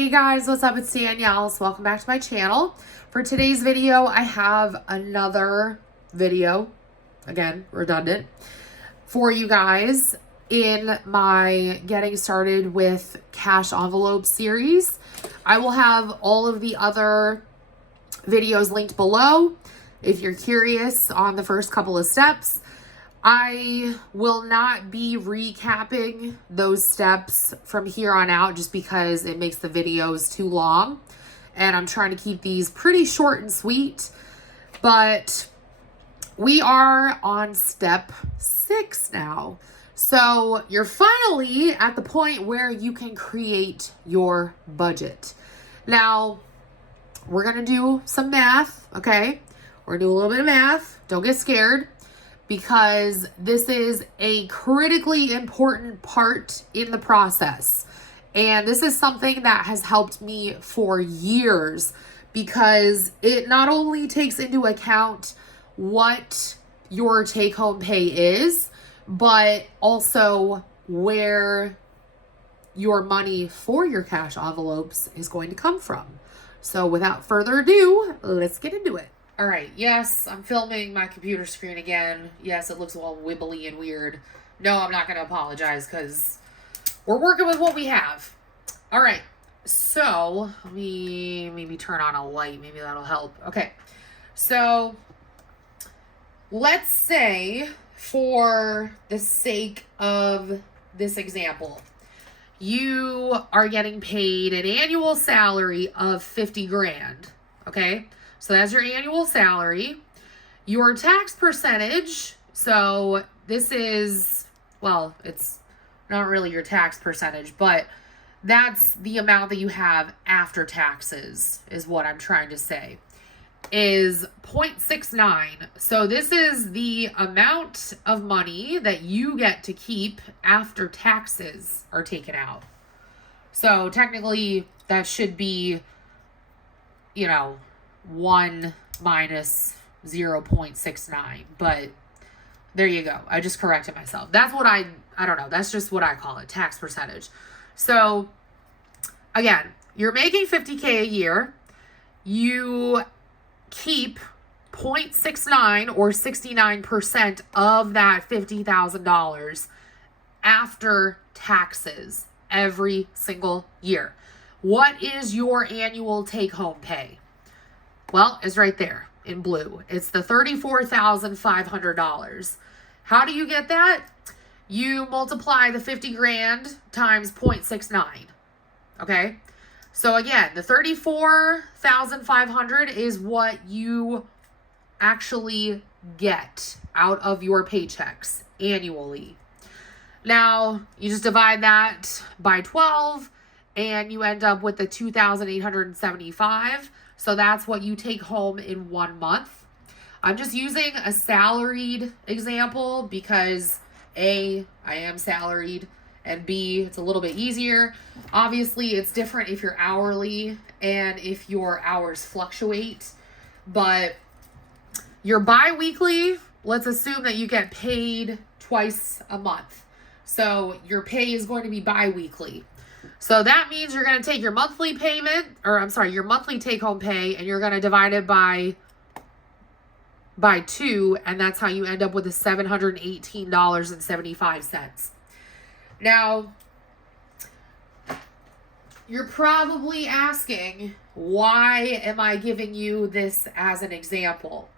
Hey guys, what's up? It's Danielle. So welcome back to my channel. For today's video, I have another video, again, redundant, for you guys in my Getting Started with Cash Envelope series. I will have all of the other videos linked below if you're curious on the first couple of steps. I will not be recapping those steps from here on out just because it makes the videos too long. And I'm trying to keep these pretty short and sweet. But we are on step 6 now. So you're finally at the point where you can create your budget. Now, we're going to do some math, okay? We're going to do a little bit of math. Don't get scared, because this is a critically important part in the process. And this is something that has helped me for years, because it not only takes into account what your take-home pay is, but also where your money for your cash envelopes is going to come from. So without further ado, let's get into it. All right, yes, I'm filming my computer screen again. Yes, it looks all wibbly and weird. No, I'm not going to apologize because we're working with what we have. All right, so let me maybe turn on a light. Maybe that'll help. Okay, so let's say for the sake of this example, you are getting paid an annual salary of 50 grand, okay? So that's your annual salary. Your tax percentage, so this is, well, it's not really your tax percentage, but that's the amount that you have after taxes is what I'm trying to say, is 0.69. So this is the amount of money that you get to keep after taxes are taken out. So technically that should be, 1 minus 0.69, but there you go. I just corrected myself. That's what I don't know. That's just what I call it, tax percentage. So again, you're making $50K a year. You keep 0.69 or 69% of that $50,000 after taxes every single year. What is your annual take-home pay? Well, it's right there in blue. It's the $34,500. How do you get that? You multiply the 50 grand times 0.69. Okay? So again, the $34,500 is what you actually get out of your paychecks annually. Now, you just divide that by 12 and you end up with the $2,875. So that's what you take home in 1 month. I'm just using a salaried example because A, I am salaried, and B, it's a little bit easier. Obviously, it's different if you're hourly and if your hours fluctuate. But your bi-weekly, let's assume that you get paid twice a month. So your pay is going to be bi-weekly. So that means you're going to take your monthly payment, your monthly take-home pay, and you're going to divide it by 2, and that's how you end up with the $718.75. Now, you're probably asking, why am I giving you this as an example?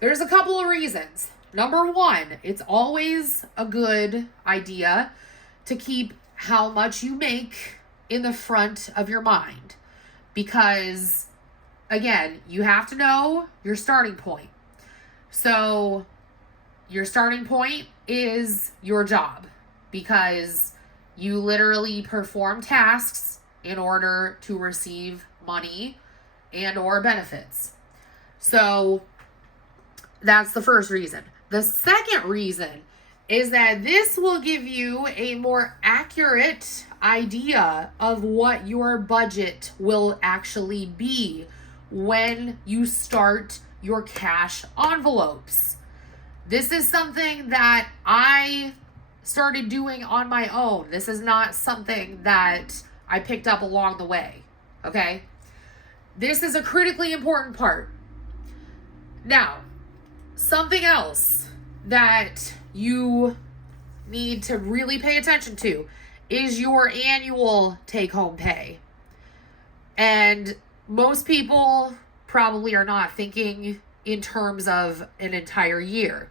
There's a couple of reasons. Number one, it's always a good idea to keep how much you make in the front of your mind, because again, you have to know your starting point. So your starting point is your job, because you literally perform tasks in order to receive money and or benefits. So that's the first reason. The second reason is that this will give you a more accurate idea of what your budget will actually be when you start your cash envelopes. This is something that I started doing on my own. This is not something that I picked up along the way. Okay? This is a critically important part. Now, something else that you need to really pay attention to is your annual take-home pay. And most people probably are not thinking in terms of an entire year,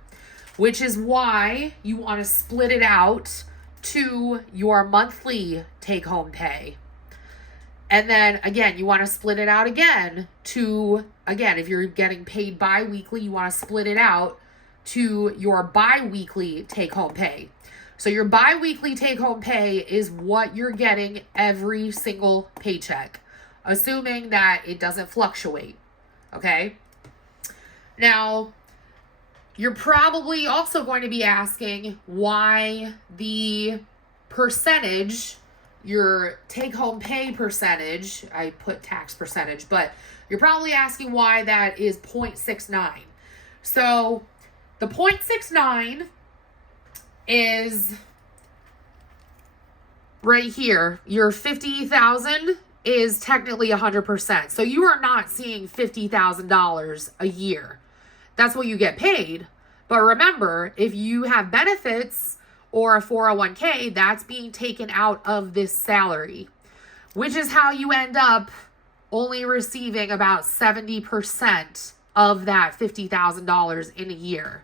which is why you want to split it out to your monthly take-home pay. And then again, you want to split it out again to, again, if you're getting paid bi-weekly, you want to split it out to your bi-weekly take-home pay. So your bi-weekly take-home pay is what you're getting every single paycheck, assuming that it doesn't fluctuate. Okay? Now, you're probably also going to be asking why the percentage, your take-home pay percentage, I put tax percentage, but you're probably asking why that is 0.69. So the 0.69 is right here. Your 50,000 is technically 100%. So you are not seeing $50,000 a year. That's what you get paid. But remember, if you have benefits or a 401k, that's being taken out of this salary, which is how you end up only receiving about 70% of that $50,000 in a year.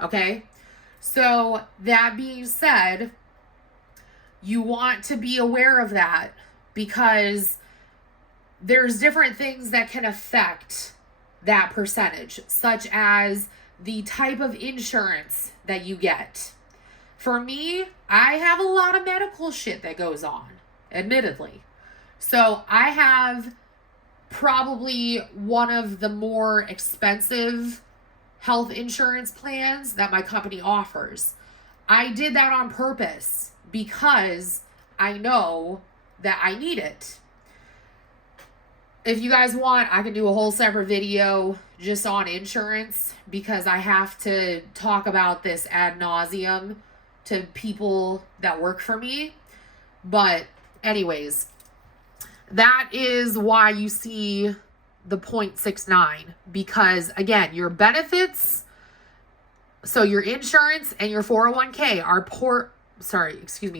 Okay? So that being said, you want to be aware of that because there's different things that can affect that percentage, such as the type of insurance that you get. For me, I have a lot of medical shit that goes on, admittedly. So I have probably one of the more expensive health insurance plans that my company offers. I did that on purpose because I know that I need it. If you guys want, I can do a whole separate video just on insurance because I have to talk about this ad nauseum to people that work for me. But anyways, that is why you see the 0.69, because again, your benefits, so your insurance and your 401k are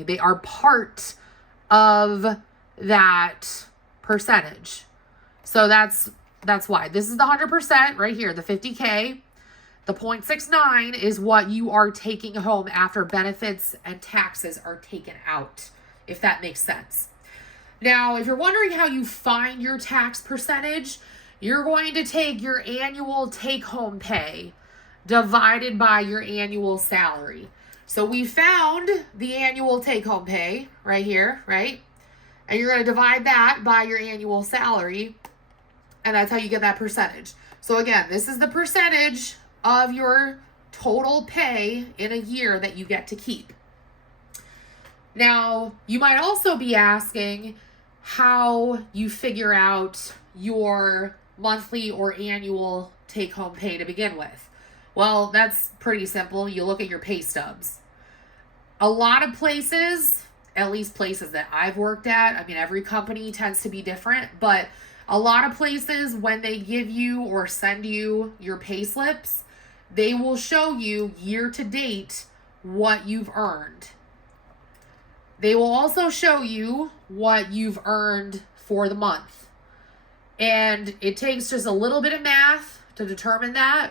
they are part of that percentage. So that's why. This is the 100% right here, the 50K. The 0.69 is what you are taking home after benefits and taxes are taken out, if that makes sense. Now, if you're wondering how you find your tax percentage, you're going to take your annual take-home pay divided by your annual salary. So we found the annual take-home pay right here, right? And you're going to divide that by your annual salary, and that's how you get that percentage. So again, this is the percentage of your total pay in a year that you get to keep. Now, you might also be asking how you figure out your monthly or annual take-home pay to begin with. Well, that's pretty simple. You look at your pay stubs. A lot of places, at least places that I've worked at, I mean, every company tends to be different, but a lot of places, when they give you or send you your pay slips, they will show you year to date what you've earned. They will also show you what you've earned for the month. And it takes just a little bit of math to determine that,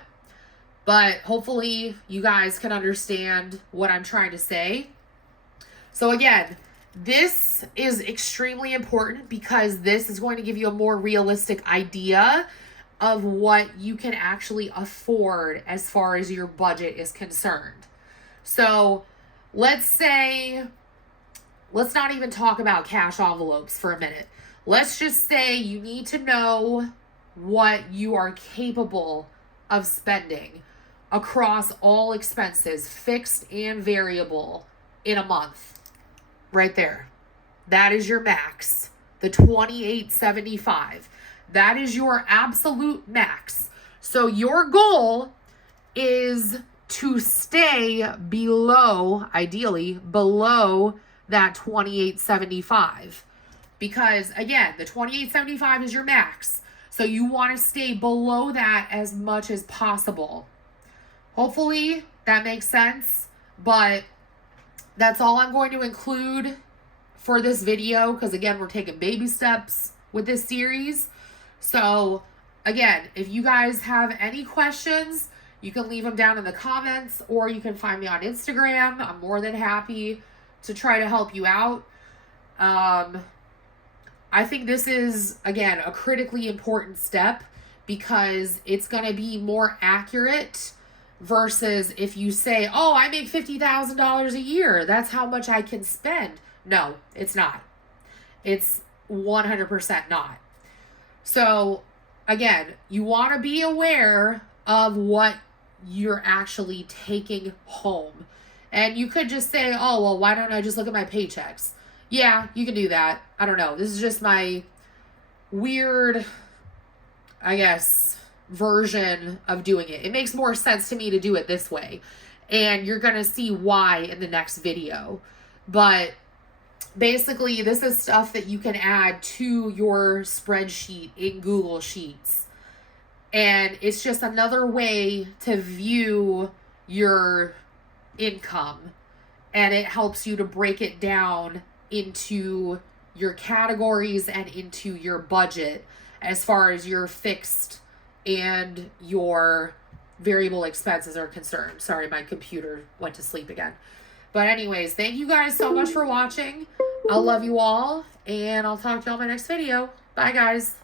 but hopefully you guys can understand what I'm trying to say. So again, this is extremely important because this is going to give you a more realistic idea of what you can actually afford as far as your budget is concerned. So let's not even talk about cash envelopes for a minute. Let's just say you need to know what you are capable of spending across all expenses, fixed and variable, in a month. Right there. That is your max. The $28.75. That is your absolute max. So your goal is to stay below, ideally, below that $28.75. because again, the $28.75 is your max. So you want to stay below that as much as possible. Hopefully that makes sense, but that's all I'm going to include for this video, because again, we're taking baby steps with this series. So again, if you guys have any questions, you can leave them down in the comments, or you can find me on Instagram. I'm more than happy to try to help you out. I think this is, again, a critically important step, because it's going to be more accurate versus if you say, oh, I make $50,000 a year, that's how much I can spend. No, it's not. It's 100% not. So again, you want to be aware of what you're actually taking home. And you could just say, oh, well, why don't I just look at my paychecks? Yeah, you can do that. I don't know. This is just my weird, I guess, version of doing it. It makes more sense to me to do it this way. And you're going to see why in the next video. But basically, this is stuff that you can add to your spreadsheet in Google Sheets. And it's just another way to view your income. And it helps you to break it down into your categories and into your budget as far as your fixed and your variable expenses are concerned. Sorry, my computer went to sleep again. But anyways, thank you guys so much for watching. I love you all, and I'll talk to you all in my next video. Bye, guys.